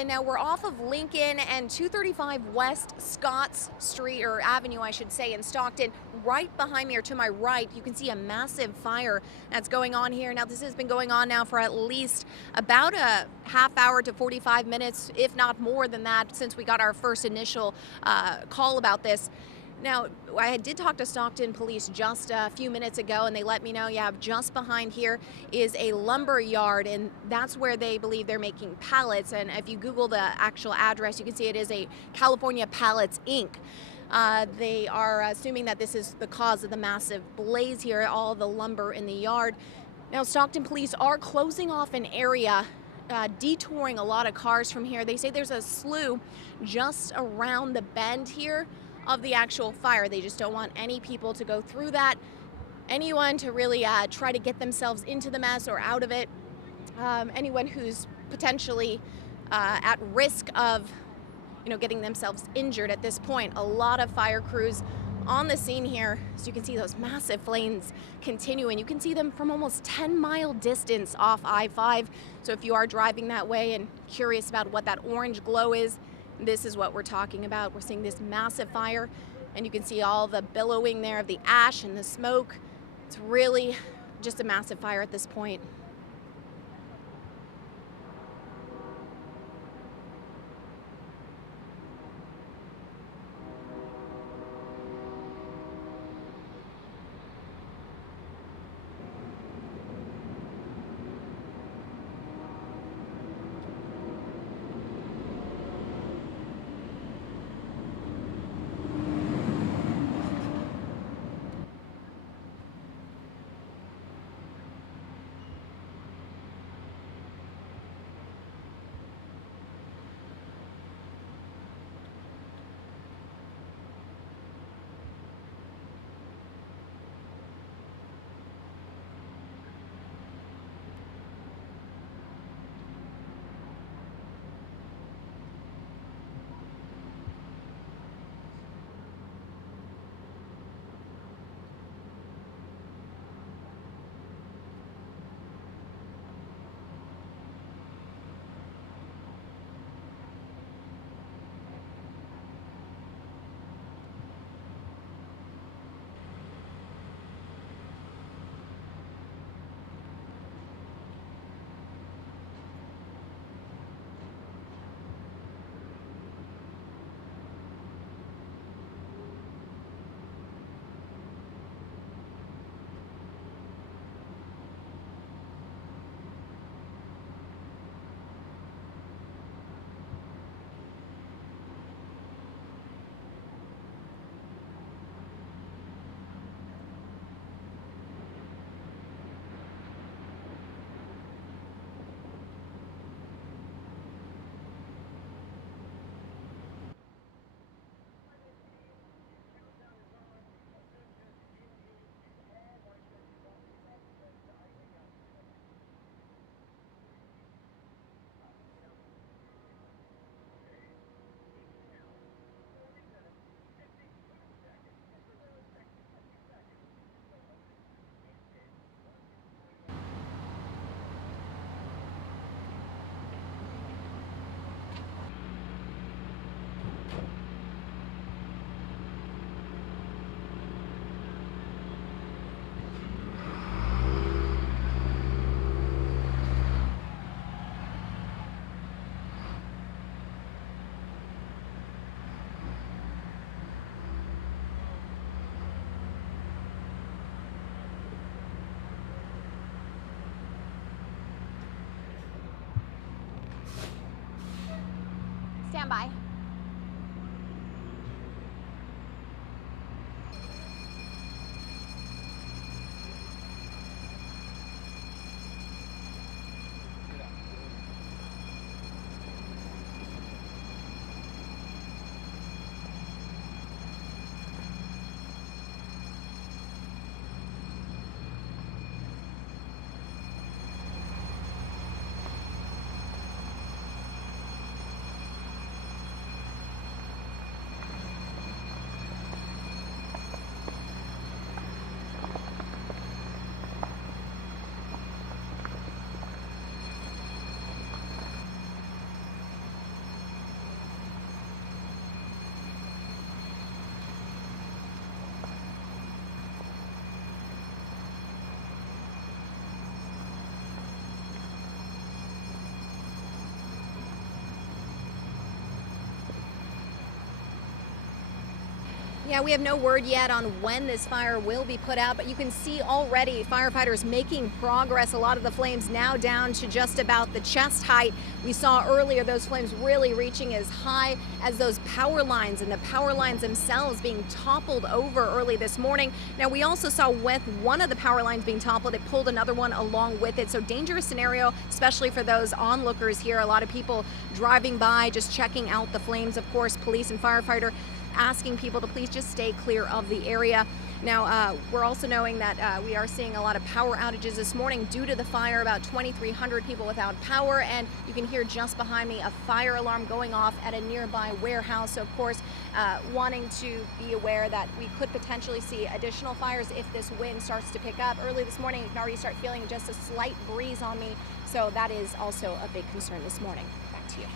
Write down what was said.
And now we're off of Lincoln and 235 West Scotts Street, or Avenue, I should say, in Stockton. Right behind me, or to my right, you can see a massive fire that's going on here. Now, this has been going on now for at least about a half hour to 45 minutes, if not more than that, since we got our first initial call about this. Now, I did talk to Stockton police just a few minutes ago, and they let me know, yeah, just behind here is a lumber yard, and that's where they believe they're making pallets. And if you Google the actual address, you can see it is a California Pallets Inc. They are assuming that this is the cause of the massive blaze here, all the lumber in the yard. Now, Stockton police are closing off an area, detouring a lot of cars from here. They say there's a slough just around the bend here of the actual fire. They just don't want any people to go through that, anyone to really try to get themselves into the mess or out of it. Anyone who's potentially at risk of getting themselves injured at this point. A lot of fire crews on the scene here. So you can see those massive flames continuing. You can see them from almost 10-mile distance off I-5. So if you are driving that way and curious about what that orange glow is, this is what we're talking about. We're seeing this massive fire, and you can see all the billowing there of the ash and the smoke. It's really just a massive fire at this point. Stand by. Yeah, we have no word yet on when this fire will be put out, but you can see already firefighters making progress. A lot of the flames now down to just about the chest height. We saw earlier those flames really reaching as high as those power lines, and the power lines themselves being toppled over early this morning. Now, we also saw with one of the power lines being toppled, it pulled another one along with it. So dangerous scenario, especially for those onlookers here. A lot of people driving by, just checking out the flames. Of course, police and firefighter asking people to please just stay clear of the area. Now, we're also knowing that we are seeing a lot of power outages this morning due to the fire. About 2,300 people without power, and you can hear just behind me a fire alarm going off at a nearby warehouse. So, of course, wanting to be aware that we could potentially see additional fires if this wind starts to pick up. Early this morning, you can already start feeling just a slight breeze on me, so that is also a big concern this morning. Back to you.